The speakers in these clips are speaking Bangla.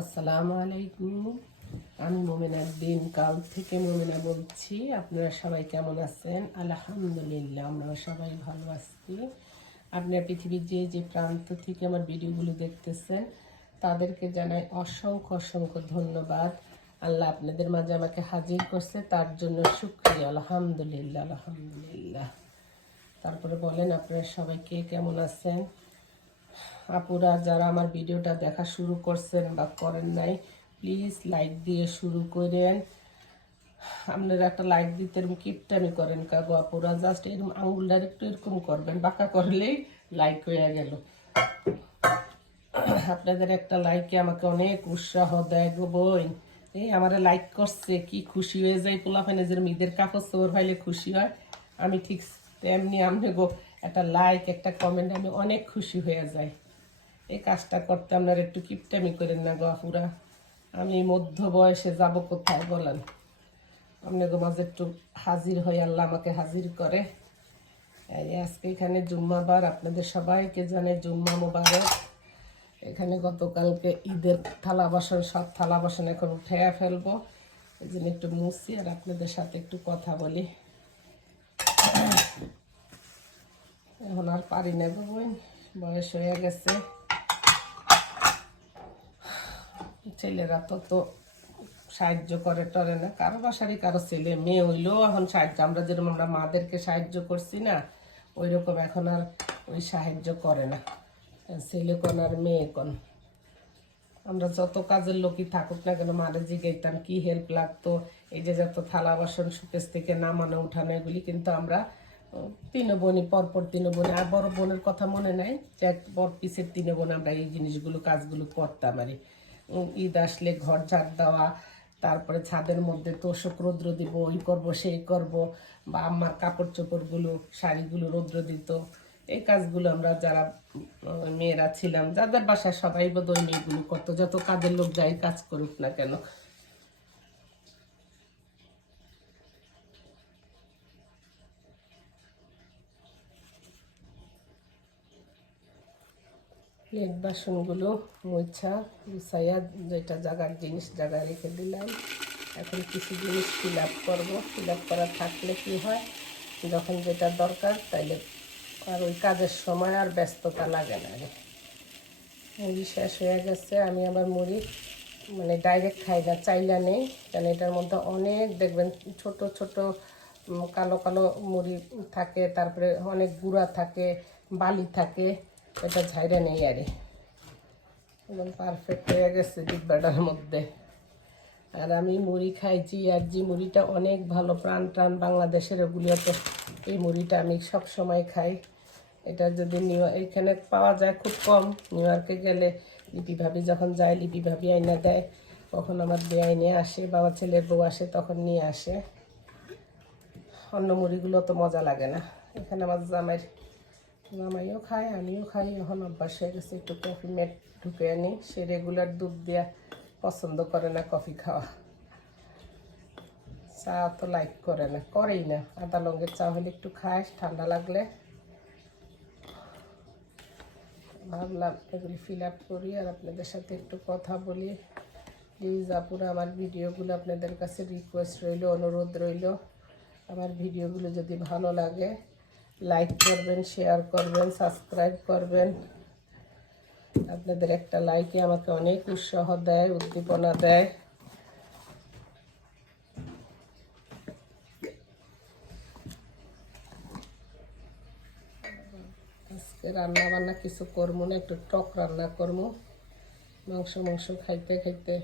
আসসালামু আলাইকুম। আমি মোমেনার দিন কাল থেকে মোমেনা বলছি। আপনারা সবাই কেমন আছেন? আলহামদুলিল্লাহ আমরা সবাই ভালো আছি। আপনারা পৃথিবীর যে যে প্রান্ত থেকে আমার ভিডিওগুলো দেখতেছেন, তাদেরকে জানাই অসংখ্য অসংখ্য ধন্যবাদ। আল্লাহ আপনাদের মাঝে আমাকে হাজির করছে, তার জন্য শুক্রিয়া। আলহামদুলিল্লাহ আলহামদুলিল্লাহ। তারপরে বলেন, আপনারা সবাই কে কেমন আছেন? আপুরা, যারা আমার ভিডিওটা দেখা শুরু করছেন বা করেন নাই প্লিজ লাইক দিয়ে শুরু করেন। আপনারা একটা লাইক দিতে এরকম কিপটামি করেন কাগো আপুরা জাস্ট এরকম আঙুলটা একটু এরকম করবেন, বাঁকা করলেই লাইক হয়ে গেল। আপনাদের একটা লাইকে আমাকে অনেক উৎসাহ দেয় গো বই এই আমারে লাইক করছে, কি খুশি হয়ে যায় পোলা ফেনে যে ঈদের কাপড় চোর হইলে খুশি হয়। আমি ঠিক তেমনি, আমি গো একটা লাইক একটা কমেন্ট আমি অনেক খুশি হয়ে যাই। এই কাজটা করতে আপনারা একটু কিপটামি করেন না গো আমি মধ্য বয়সে যাব কোথায় বলেন? আপনাদের মাঝে একটু হাজির হয়ে আল্লাহ আমাকে হাজির করে। এই আজকে এখানে জুম্মাবার, আপনাদের সবাইকে জানে জুম্মা মোবারক। এখানে গতকালকে ঈদের থালা বাসন, সব থালা বাসন এখন উঠে ফেলব। এই জন্য একটু মুছি আর আপনাদের সাথে একটু কথা বলি। এখন আর পারি না গো বয়স হয়ে গেছে। ছেলেরা তো তো সাহায্য করে, টরে না। কারও বাসারই কারও ছেলে, মেয়ে হইলেও এখন সাহায্য। আমরা যেরকম আমরা মাদেরকে সাহায্য করছি না ওই রকম এখন আর ওই সাহায্য করে না। ছেলে কোন আর মেয়ে কোন। আমরা যত কাজের লোকই থাকুক না কেন, মারে জিগাইতাম, কি হেল্প লাগতো, এই যে যত থালা বাসন সুকেশ থেকে নামানো, উঠানো, এগুলি কিন্তু আমরা তিন বোনই, পরপর তিন বোন। আর বড় বোনের কথা মনে নাই, যে বড় পিসের তিন বোন আমরা এই জিনিসগুলো, কাজগুলো করতাম আর ঈদ আসলে ঘর ঝাড় দেওয়া, তারপরে ছাদের মধ্যে তোষক রৌদ্র দিব ওই করব, সেই করব, বা আমার কাপড় চোপড়গুলো শাড়িগুলো রৌদ্র দিত। এই কাজগুলো আমরা যারা মেয়েরা ছিলাম, যাদের বাসায় সবাই বোধ ওই মেয়েগুলো করতো, যত কাজের লোক যাই কাজ করুক না কেন প্লেট বাসনগুলো মোছা, গুছাইয়া যেটা জায়গার জিনিস জায়গায় রেখে দিলাম। এখন কিছু জিনিস ফিল আপ করব। ফিল আপ করা থাকলে কি হয়, যখন যেটা দরকার তাইলে আর ওই কাজের সময় আর ব্যস্ততা লাগে না রে। মুড়ি শেষ হয়ে গেছে, আমি আবার মুড়ি মানে ডাইরেক্ট খাই না, চাইলা নেই কারণ এটার মধ্যে অনেক দেখবেন ছোট ছোট কালো কালো মুড়ি থাকে, তারপরে অনেক গুঁড়া থাকে, বালি থাকে এটা ঝাইরা নেই আরে। একদম পারফেক্ট হয়ে গেছে ডিব্বাটার মধ্যে। আর আমি মুড়ি খাইছি, আর যে মুড়িটা অনেক ভালো প্রাণ টান বাংলাদেশের ওগুলোতে এই মুড়িটা আমি সব সময় খাই। এটা যদি নিউ এখানে পাওয়া যায় খুব কম। নিউ ইয়র্কে গেলে লিপি ভাবি যখন যায়, লিপি ভাবি আইনা দেয়। কখন আমার বেআই নিয়ে আসে, বাবা ছেলের বউ আসে, তখন নিয়ে আসে। অন্য মুড়িগুলো তো মজা লাগে না। এখানে আমার জামাইয়ের জামাইও খায়, আমিও খাই। এখন অভ্যাস হয়ে গেছে একটু কফি মেট ঢুকে আনি। সে রেগুলার দুধ দেওয়া পছন্দ করে না কফি খাওয়া। চা তো লাইক করে না, করেই না। আদা লঙ্গের চা হলে একটু খায়, ঠান্ডা লাগলে। ভাবলাম এগুলি ফিল আপ করি আর আপনাদের সাথে একটু কথা বলি। প্লিজ আপুরা, আমার ভিডিওগুলো আপনাদের কাছে রিকোয়েস্ট রইল, অনুরোধ রইল। আমার ভিডিওগুলো যদি ভালো লাগে লাইক করবেন শেয়ার করবেন সাবস্ক্রাইব করবেন। আপনাদের একটা লাইকে আমাকে অনেক উৎসাহ দেয়, উদ্দীপনা দেয়। আজকে রান্না বান্না কিছু করব না, একটু টক রান্না করব। মাংস মাংস খাইতে খাইতে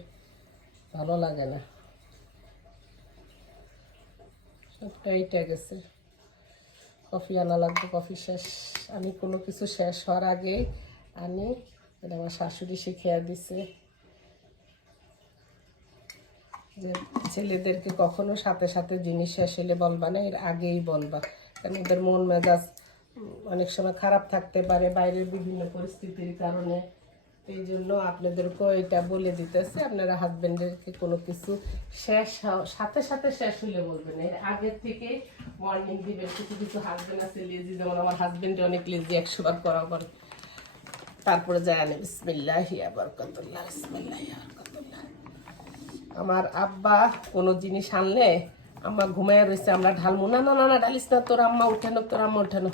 ভালো লাগে না। সবটা এইটা গেছে। কফি আনা লাগবে, কফি শেষ। আমি কোনো কিছু শেষ হওয়ার আগে আমি, এটা আমার শাশুড়ি শিখিয়ে দিছে যে ছেলেদেরকে কখনো সাথে সাথে জিনিস শেষ হলে বলবা না, এর আগেই বলবা। কারণ ওদের মন মেজাজ অনেক সময় খারাপ থাকতে পারে বাইরের বিভিন্ন পরিস্থিতির কারণে। এই জন্য আপনাদেরকেও এটা বলে দিতেছে, আপনারা হাজবেন্ডেরকে কোনো কিছু শেষ সাথে সাথে শেষ হলে বলবেন। এর আগের থেকে ওয়ার্নিং দিবেন কিছু কিছু হাজবেন্ড আছে লেজি যেমন আমার হাজবেন্ডে অনেক লেজি একশো বার করা করে তারপরে যায় আনে, বিসমিল্লাহ বরকতুল্লাহ বিসমিল্লাহ বরকতুল্লাহ। আমার আব্বা কোনো জিনিস আনলে, আম্মা ঘুমায় রয়েছে, আমরা ঢালমু। না না না, ঢালিস না, তোর আম্মা উঠানো, তোর আম্মা উঠানো।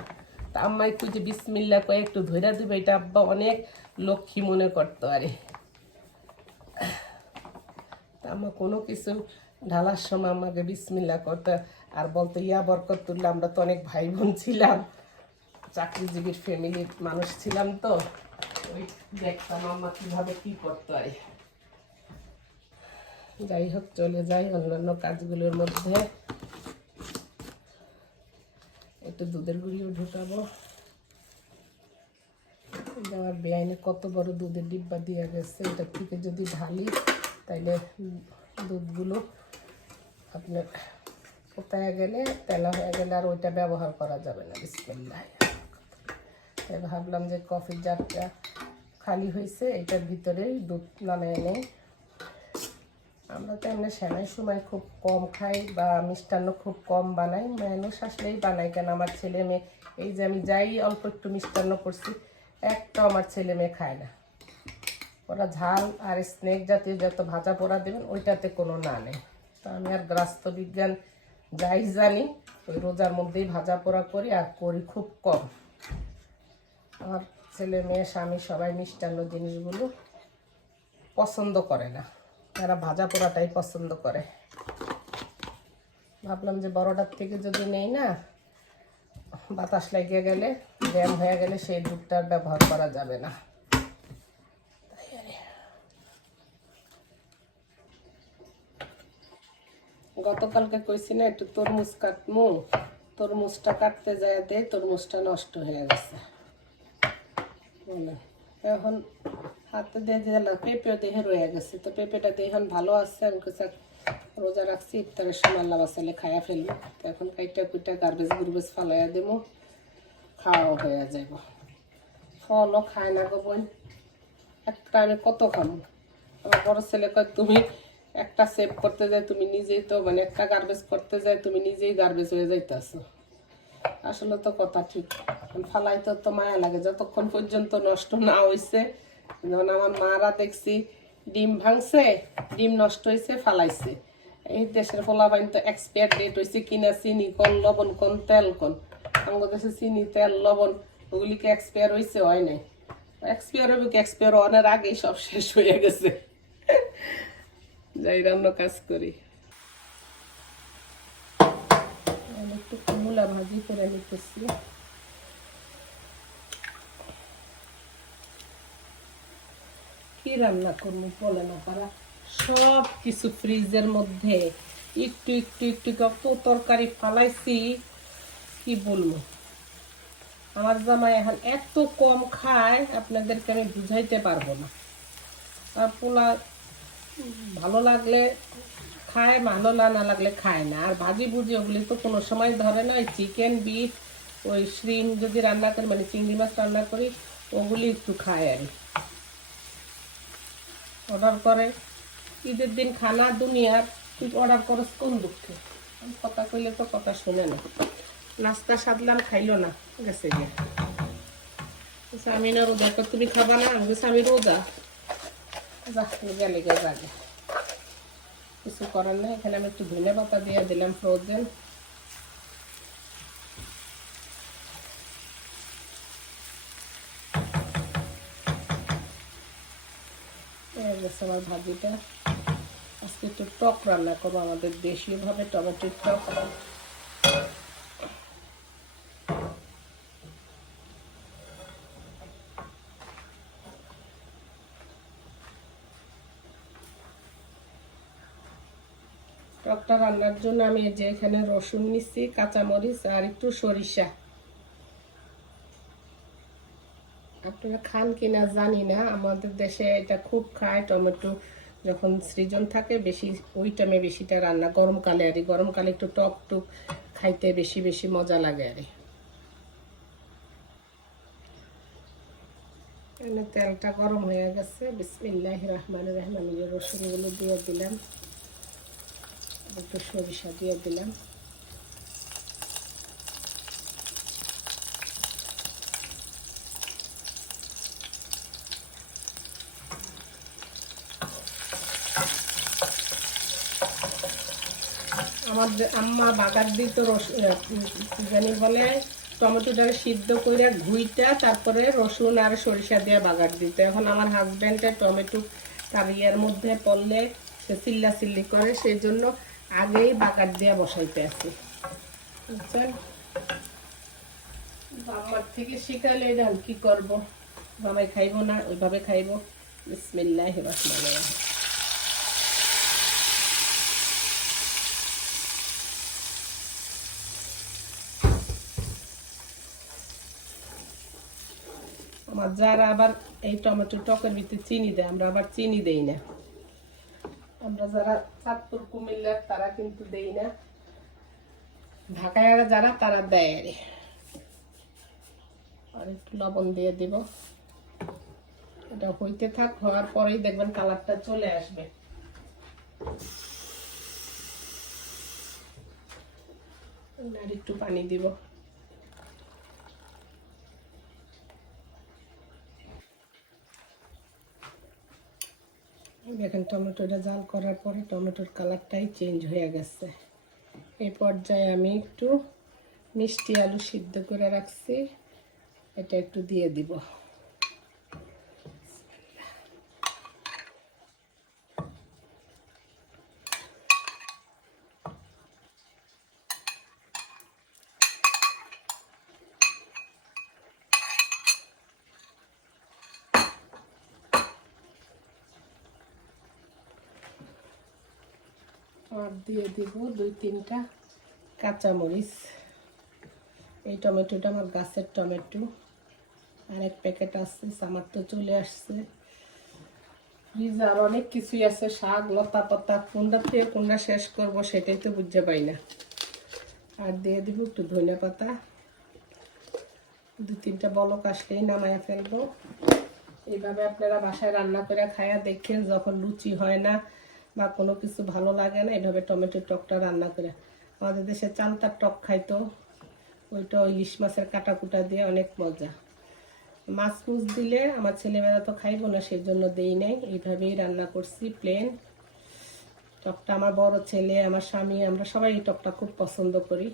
তা আম্মা একটু যে বিসমিল্লা কয়ে একটু ধৈরা দিবে, এটা আব্বা অনেক লক্ষ্মী মনে করতো আরে। তা আমার কোনো কিছু ঢালার সময় আমাকে বিসমিল্লা করতে, আর বলতো, ইয়া বরকত তুললে আমরা তো অনেক ভাই বোন ছিলাম, চাকরিজীবীর ফ্যামিলির মানুষ ছিলাম তো, ওই দেখতাম আম্মা কীভাবে কি করতো আর। যাই হোক, চলে যাই অন্যান্য কাজগুলোর মধ্যে। একটু দুধের গুঁড়িও ঢুকাবো। আমার বেআইনে কত বড় দুধের ডিব্বা দিয়ে গেছে, এটা থেকে যদি ঢালি, তাইলে দুধগুলো আপনার কোথায় গেলে, তেলা হয়ে গেলে আর ওইটা ব্যবহার করা যাবে না, বিসমিল্লাহ। তাই ভাবলাম যে কফির জারটা খালি হয়েছে, এটার ভিতরেই দুধ নামিয়ে নেই। আমরা তো এমনি সেনাই সময় খুব কম খাই বা মিষ্টান্ন খুব কম বানাই। মানুষ আসলেই বানাই কেন? আমার ছেলে মেয়ে, এই যে আমি যাই অল্প একটু মিষ্টান্ন করছি, একটা আমার ছেলে মেয়ে খায় না। ওরা ঝাল আর স্নেক জাতীয় যত ভাজা পোড়া দেবেন, ওইটাতে কোনো না নেই। তো আমি আর গ্রাস্ত বিজ্ঞান যাই জানি, ওই রোজার মধ্যেই ভাজা পোড়া করি আর করি খুব কম। আমার ছেলে মেয়ে, স্বামী সবাই মিষ্টান্ন জিনিসগুলো পছন্দ করে না। তারা ভাজা পোড়াটাই পছন্দ করে। ভাবলাম যে বড়টার থেকে যদি নেই না, বাতাস লেগে গেলে, জ্যাম হয়ে গেলে সেই দুধটা আর ব্যবহার করা যাবে না। গতকালকে কইছি না, একটু তরমুজ কাটমু। তরমুজটা কাটতে যায় তরমুজটা নষ্ট হয়ে গেছে। এখন হাতে দিয়ে দিলাম পেঁপেও দেহে রয়ে গেছে। তো পেঁপেটা দিয়ে এখন ভালো আছে, আমি কিছু রোজা রাখছি, ইফতারের সময় আল্লাহ বাসালে খায়া ফেলব। তো এখন কাইটা কুইটা গার্বেজ গুরবেজ ফালাইয়া দেবো, খাওয়াও হয়ে যাব ফলও খায় না গো বোন। একটা আমি কত খাব আমার বড় ছেলে কয়, তুমি একটা সেভ করতে যায় তুমি নিজেই তো মানে একটা গার্বেজ করতে যায় তুমি নিজেই গার্বেজ হয়ে যাইতেছো। আসলে তো কথা ঠিক। ফালাইতে তো মায়া লাগে, যতক্ষণ পর্যন্ত নষ্ট না হইছে। যেমন আমার মারা দেখছি, ডিম ভাঙছে, ডিম নষ্ট হয়েছে ফালাইছে। এই দেশের ফলাবাইন তো এক্সপায়ার ডেট হয়েছে কিনা চিনি কোন, লবণ কোন, তেল কোন? আমাদের দেশে চিনি, তেল, লবণ ওগুলিকে এক্সপায়ার হয়েছে হয় নাই? এক্সপায়ার হবে কি এক্সপায়ার হওয়ার আগেই সব শেষ হয়ে গেছে। যাই রান্না কাজ করি। আমি একটু মূলা ভাজি করে নিতেছি। কি রান্না করব বলে না পারা সব কিছু ফ্রিজের মধ্যে। একটু একটু একটু কত তরকারি ফালাইছি, কি বলব? আমার জামাই এখন এত কম খায়, আপনাদেরকে আমি বুঝাইতে পারব না। আর পোলা ভালো লাগলে খায়, ভালো না না লাগলে খায় না। আর ভাজি ভুজি ওগুলি তো কোনো সময় ধরে না, ওই চিকেন বিফ ওই শ্রিম যদি রান্না করি মানে চিংড়ি মাছ রান্না করি, ওগুলি একটু খায় আর অর্ডার করে। ঈদের দিন খানা দুনিয়ার, তুই অর্ডার করস কোন দুঃখে? কথা কইলে তো কথা শুনে না। নাস্তা সাদলাম খাইলো না, গেছে গিয়ে। আমি না রোজা তুমি খাবা না? আমি রোজা। যা গেলে গে যাগে কিছু করার নেই। এখানে আমি একটু ধনে পাতা দিয়ে দিলাম ফ্রোজেন আমার ভাজিটা। আজকে একটু টক রান্না করব, আমাদের দেশীয়ভাবে টমেটোর টক। টকটা রান্নার জন্য আমি যে এখানে রসুন নিচ্ছি, কাঁচামরিচ আর একটু সরিষা। আপনারা খান কিনা জানি না, আমাদের দেশে এটা খুব খায়, টমেটো যখন সৃজন থাকে বেশি, ওই টাইমে বেশিটা রান্না, গরমকালে আর গরমকালে একটু টক টুক খাইতে বেশি বেশি মজা লাগে আর তেলটা গরম হয়ে গেছে। বিসমিল্লাহ রহমান রহমান রসুনগুলো দিয়ে দিলাম। একটু সরিষা দিয়ে দিলাম। আমার আম্মা বাগার রস আহ, জানি বলে টমেটোটা সিদ্ধ করে ঘুইটা তারপরে রসুন আর সরিষা দিয়ে বাগার দিত। এখন আমার হাজব্যান্ডের টমেটো তার ইয়ের মধ্যে পড়লে সে চিল্লা চিল্লি করে সেই জন্য আগেই বাগার দিয়ে বসাইতে আছি। বুঝছেন আমার থেকে শিখালে এটা কি করব? বাবাই খাইবো না, ওইভাবে খাইবো। বিসমিল্লাহ রহমান আমার যারা আবার এই টমেটো টকের ভিতরে চিনি দেয়, আমরা আবার চিনি দেই না। আমরা যারা চাঁদপুর, কুমিল্লার, তারা কিন্তু দেই না। ঢাকায় যারা, তারা দেয় আরে আর একটু লবণ দিয়ে দিব। এটা হইতে থাক, হওয়ার পরেই দেখবেন কালারটা চলে আসবে। আর একটু পানি দিব। দেখেন টমেটোটা জাল করার পরে টমেটোর কালারটাই চেঞ্জ হয়ে গেছে। এই পর্যায়ে আমি একটু মিষ্টি আলু সিদ্ধ করে রাখছি। এটা একটু দিয়ে দিব। আর দিয়ে দিব দুই তিনটা কাঁচামরিচ। এই টমেটোটা আমার গাছের টমেটো। আর এক প্যাকেট আসছে আমার তো চলে আসছে। ফ্রিজে আর অনেক কিছুই আছে, শাক, লতা পাতা, কোনটা থেকে কোনটা শেষ করব সেটাই তো বুঝতে পাই না। আর দিয়ে দিব একটু ধনে পাতা। দু তিনটা বলক আসলেই নামায়া ফেলব। এইভাবে আপনারা বাসায় রান্না করে খায়া দেখেন, যখন লুচি হয় না বা কোনো কিছু ভালো লাগে না এইভাবে টমেটোর টকটা রান্না করে। আমাদের দেশে চালতার টক খাইতো ওইটা ইলিশ মাছের কাটা কুটা দিয়ে অনেক মজা। মাছ মুছ দিলে আমার ছেলেমেয়েরা তো খাইবো না সেই জন্য দেই নাই। এইভাবেই রান্না করছি প্লেন টকটা আমার বড় ছেলে, আমার স্বামী, আমরা সবাই এই টকটা খুব পছন্দ করি।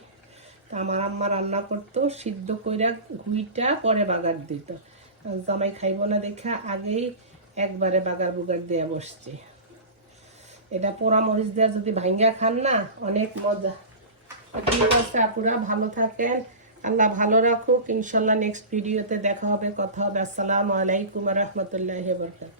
তা আমার আম্মা রান্না করতো, সিদ্ধ কইরা ঘুইটা পরে বাগার দিত। জামাই খাইবো না দেখা আগেই একবারে বাগার বুগার দেয়া বসছে। এটা পোড়া মরিচ দেওয়া যদি ভাঙ্গা খান না, অনেক মজা। পুরা ভালো থাকেন। আল্লাহ ভালো রাখুক। ইনশাল্লাহ নেক্সট ভিডিওতে দেখা হবে, কথা হবে। আসসালামু আলাইকুম রহমতুল্লাহ বরকাত